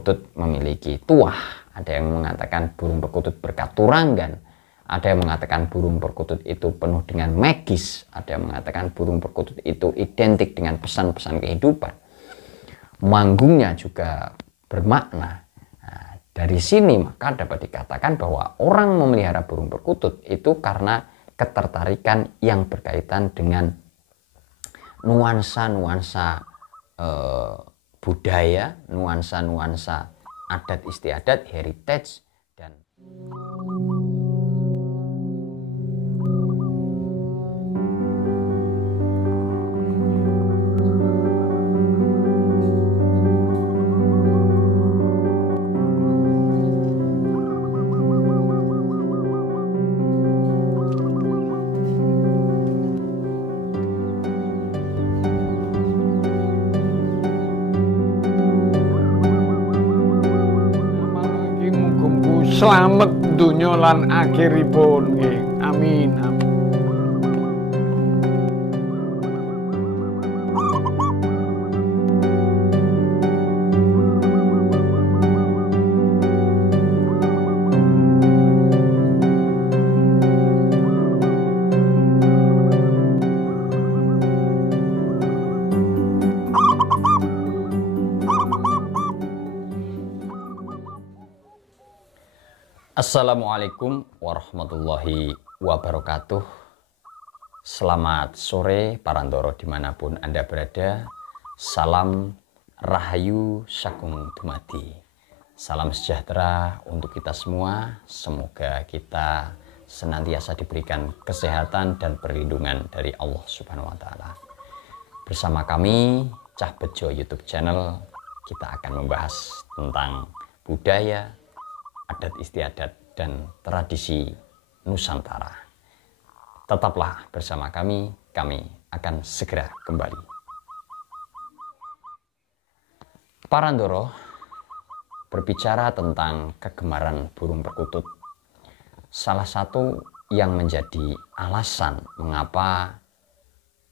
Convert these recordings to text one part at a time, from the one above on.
perkutut memiliki tuah, ada yang mengatakan burung perkutut berkat turanggan, ada yang mengatakan burung perkutut itu penuh dengan magis, ada yang mengatakan burung perkutut itu identik dengan pesan-pesan kehidupan. Manggungnya juga bermakna. Nah, dari sini maka dapat dikatakan bahwa orang memelihara burung perkutut itu karena ketertarikan yang berkaitan dengan nuansa-nuansa budaya, nuansa-nuansa adat istiadat, heritage, dan selamat dunya lan akhiripun nggih. Amin. Amin. Assalamualaikum warahmatullahi wabarakatuh. Selamat sore Parandoro dimanapun Anda berada. Salam Rahayu Sagung Dumadi. Salam sejahtera untuk kita semua. Semoga kita senantiasa diberikan kesehatan dan perlindungan dari Allah Subhanahu wa Ta'ala. Bersama kami Cah Bejo YouTube channel, kita akan membahas tentang budaya, adat istiadat, dan tradisi Nusantara. Tetaplah bersama kami akan segera kembali. Parandoro, berbicara tentang kegemaran burung perkutut, salah satu yang menjadi alasan mengapa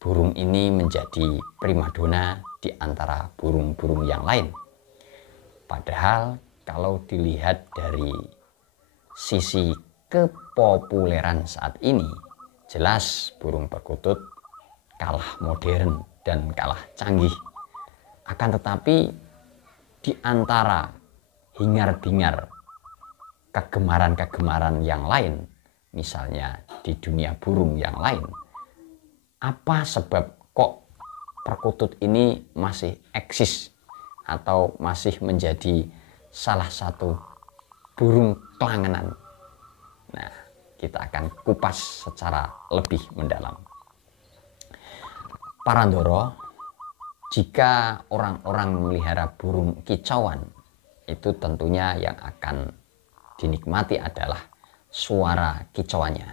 burung ini menjadi primadona di antara burung-burung yang lain. Padahal kalau dilihat dari sisi kepopuleran saat ini, jelas burung perkutut kalah modern dan kalah canggih. Akan tetapi di antara hingar-bingar kegemaran-kegemaran yang lain, misalnya di dunia burung yang lain, apa sebab kok perkutut ini masih eksis atau masih menjadi salah satu burung kelangenan? Nah, kita akan kupas secara lebih mendalam. Parandoro, jika orang-orang memelihara burung kicauan, itu tentunya yang akan dinikmati adalah suara kicauannya,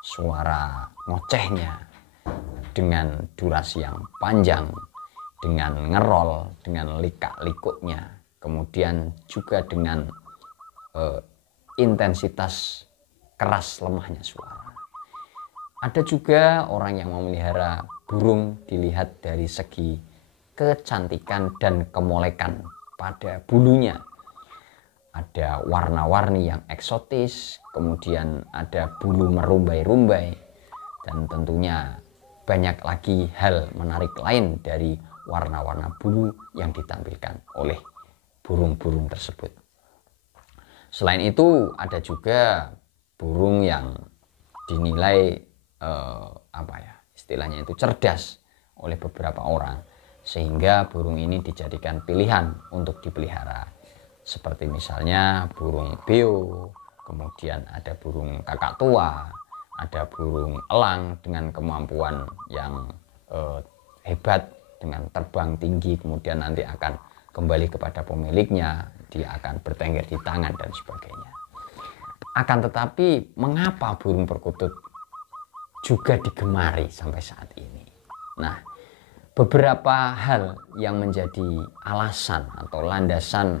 suara ngocehnya dengan durasi yang panjang, dengan ngerol, dengan likak-likuknya, kemudian juga dengan intensitas keras lemahnya suara. Ada juga orang yang memelihara burung dilihat dari segi kecantikan dan kemolekan pada bulunya. Ada warna-warni yang eksotis, kemudian ada bulu merumbai-rumbai, dan tentunya banyak lagi hal menarik lain dari warna-warna bulu yang ditampilkan oleh burung-burung tersebut. Selain itu, ada juga burung yang dinilai istilahnya itu cerdas oleh beberapa orang, sehingga burung ini dijadikan pilihan untuk dipelihara. Seperti misalnya burung beo, kemudian ada burung kakak tua, ada burung elang dengan kemampuan yang hebat, dengan terbang tinggi, kemudian nanti akan kembali kepada pemiliknya, dia akan bertengger di tangan dan sebagainya. Akan tetapi mengapa burung perkutut juga digemari sampai saat ini? Nah, beberapa hal yang menjadi alasan atau landasan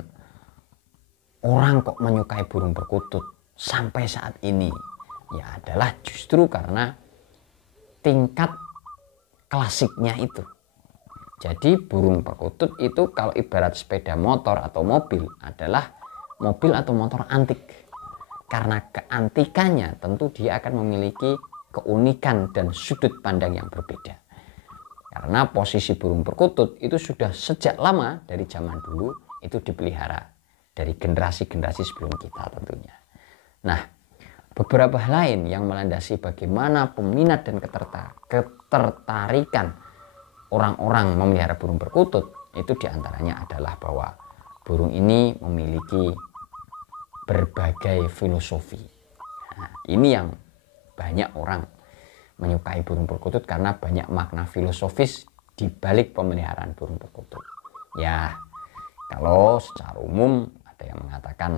orang kok menyukai burung perkutut sampai saat ini, ya adalah justru karena tingkat klasiknya itu. Jadi burung perkutut itu kalau ibarat sepeda motor atau mobil adalah mobil atau motor antik. Karena keantikannya tentu dia akan memiliki keunikan dan sudut pandang yang berbeda. Karena posisi burung perkutut itu sudah sejak lama dari zaman dulu itu dipelihara. Dari generasi-generasi sebelum kita tentunya. Nah, beberapa hal lain yang melandasi bagaimana peminat dan ketertarikan orang-orang memelihara burung perkutut itu diantaranya adalah bahwa burung ini memiliki berbagai filosofi. Nah, ini yang banyak orang menyukai burung perkutut karena banyak makna filosofis di balik pemeliharaan burung perkutut. Ya, kalau secara umum ada yang mengatakan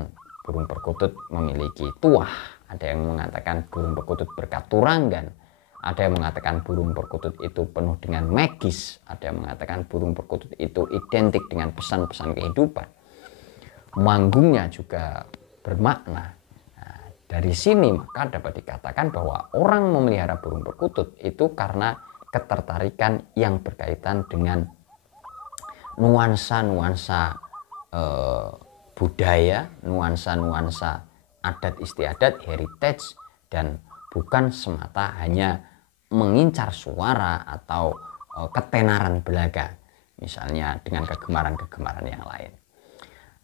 burung perkutut memiliki tuah, ada yang mengatakan burung perkutut berkat Turangan, ada yang mengatakan burung perkutut itu penuh dengan magis, ada yang mengatakan burung perkutut itu identik dengan pesan-pesan kehidupan. Manggungnya juga bermakna. Nah, dari sini maka dapat dikatakan bahwa orang memelihara burung perkutut itu karena ketertarikan yang berkaitan dengan nuansa-nuansa budaya, nuansa-nuansa adat istiadat, heritage, dan bukan semata hanya mengincar suara atau ketenaran belaga, misalnya dengan kegemaran-kegemaran yang lain.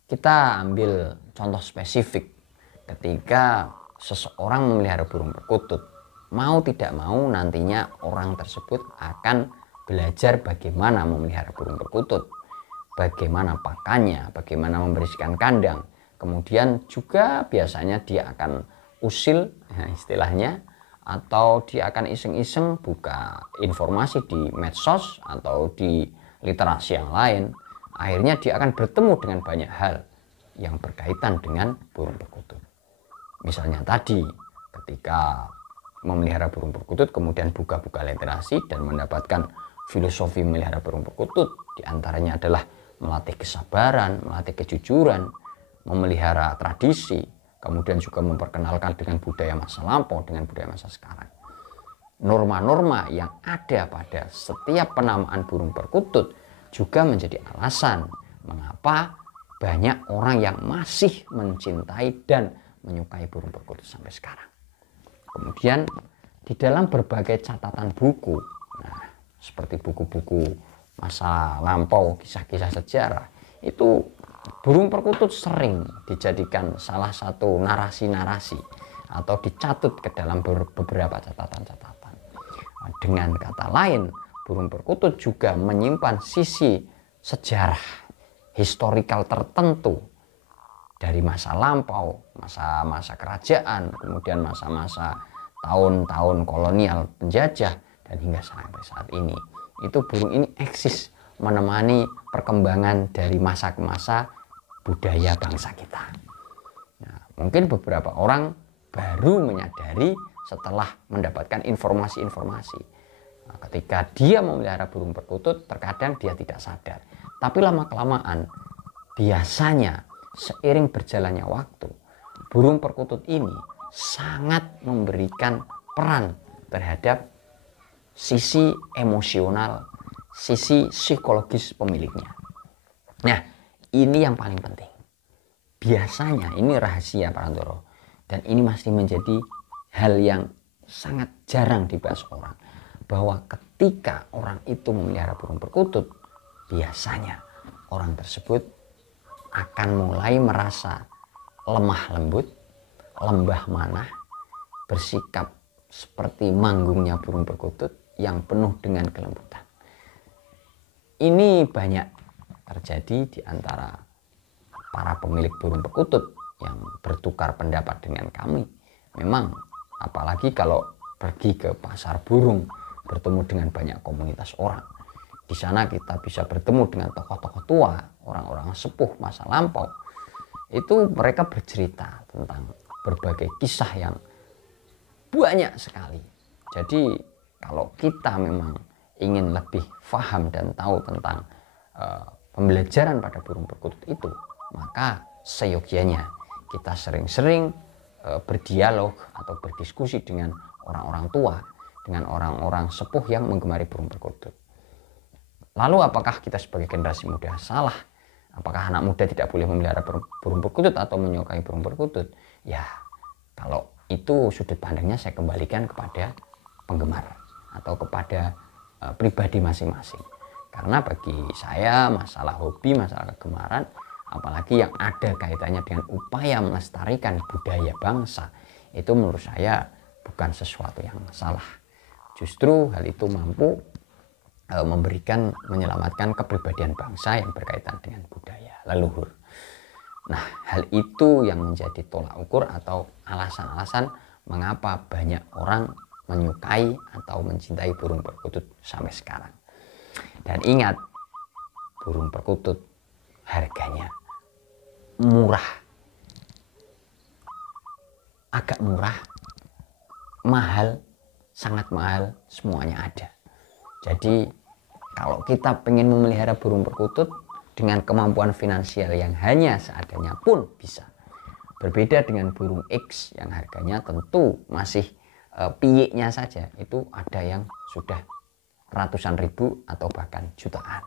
Kita ambil contoh spesifik ketika seseorang memelihara burung perkutut, mau tidak mau nantinya orang tersebut akan belajar bagaimana memelihara burung perkutut, bagaimana pakannya, bagaimana membersihkan kandang. Kemudian juga biasanya dia akan usil, istilahnya, atau dia akan iseng-iseng buka informasi di medsos atau di literasi yang lain. Akhirnya dia akan bertemu dengan banyak hal yang berkaitan dengan burung perkutut. Misalnya tadi, ketika memelihara burung perkutut kemudian buka-buka literasi dan mendapatkan filosofi memelihara burung perkutut, diantaranya adalah melatih kesabaran, melatih kejujuran, memelihara tradisi, kemudian juga memperkenalkan dengan budaya masa lampau dengan budaya masa sekarang. Norma-norma yang ada pada setiap penamaan burung perkutut juga menjadi alasan mengapa banyak orang yang masih mencintai dan menyukai burung perkutut sampai sekarang. Kemudian di dalam berbagai catatan buku, nah, seperti buku-buku masa lampau, kisah-kisah sejarah, itu burung perkutut sering dijadikan salah satu narasi-narasi atau dicatut ke dalam beberapa catatan-catatan. Dengan kata lain, burung perkutut juga menyimpan sisi sejarah historikal tertentu dari masa lampau, masa-masa kerajaan, kemudian masa-masa tahun-tahun kolonial penjajah, dan hingga sampai saat ini. Itu burung ini eksis menemani perkembangan dari masa ke masa budaya bangsa kita. Nah, mungkin beberapa orang baru menyadari setelah mendapatkan informasi-informasi. Nah, ketika dia memelihara burung perkutut, terkadang dia tidak sadar. Tapi lama-kelamaan, biasanya seiring berjalannya waktu, burung perkutut ini sangat memberikan peran terhadap sisi emosional, sisi psikologis pemiliknya. Nah, ini yang paling penting. Biasanya ini rahasia Parantoro, dan ini masih menjadi hal yang sangat jarang dibahas orang, bahwa ketika orang itu memelihara burung perkutut, biasanya orang tersebut akan mulai merasa lemah lembut, lembah manah, bersikap seperti manggungnya burung perkutut yang penuh dengan kelembutan. Ini banyak terjadi di antara para pemilik burung perkutut yang bertukar pendapat dengan kami. Memang apalagi kalau pergi ke pasar burung, bertemu dengan banyak komunitas orang. Di sana kita bisa bertemu dengan tokoh-tokoh tua, orang-orang sepuh masa lampau. Itu mereka bercerita tentang berbagai kisah yang banyak sekali. Jadi kalau kita memang ingin lebih paham dan tahu tentang pembelajaran pada burung perkutut itu, maka seyogyanya kita sering-sering berdialog atau berdiskusi dengan orang-orang tua, dengan orang-orang sepuh yang menggemari burung perkutut. Lalu apakah kita sebagai generasi muda salah? Apakah anak muda tidak boleh memelihara burung perkutut atau menyukai burung perkutut? Ya, kalau itu sudut pandangnya saya kembalikan kepada penggemar atau kepada pribadi masing-masing. Karena bagi saya masalah hobi, masalah kegemaran, apalagi yang ada kaitannya dengan upaya melestarikan budaya bangsa, itu menurut saya bukan sesuatu yang salah. Justru hal itu mampu menyelamatkan kepribadian bangsa yang berkaitan dengan budaya leluhur. Nah, hal itu yang menjadi tolak ukur atau alasan-alasan mengapa banyak orang menyukai atau mencintai burung perkutut sampai sekarang. Dan ingat, burung perkutut harganya murah, agak murah, mahal, sangat mahal, semuanya ada. Jadi kalau kita pengen memelihara burung perkutut dengan kemampuan finansial yang hanya seadanya pun bisa. Berbeda dengan burung X yang harganya tentu masih piyeknya saja, itu ada yang sudah ratusan ribu atau bahkan jutaan.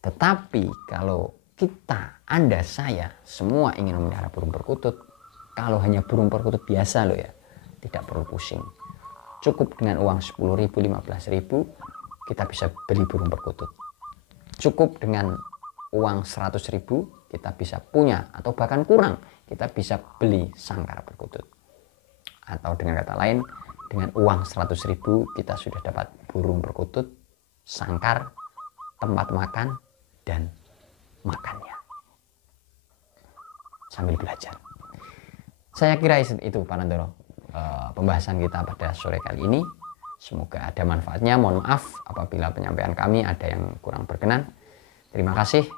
Tetapi kalau kita, Anda, saya semua ingin memelihara burung perkutut, kalau hanya burung perkutut biasa loh ya, tidak perlu pusing. Cukup dengan uang 10.000, 15.000 kita bisa beli burung perkutut. Cukup dengan uang 100.000 kita bisa punya, atau bahkan kurang, kita bisa beli sangkar perkutut. Atau dengan kata lain, dengan uang 100.000 kita sudah dapat burung perkutut, sangkar, tempat makan, dan makannya sambil belajar. Saya kira itu Pak Nandoro, pembahasan kita pada sore kali ini. Semoga ada manfaatnya. Mohon maaf apabila penyampaian kami ada yang kurang berkenan. Terima kasih.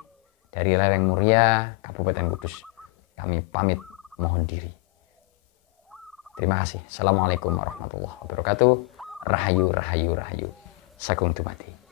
Dari Lereng Muria, Kabupaten Kudus, kami pamit mohon diri. Terima kasih. Assalamualaikum warahmatullahi wabarakatuh. Rahayu, rahayu, rahayu. Sagung dumadi.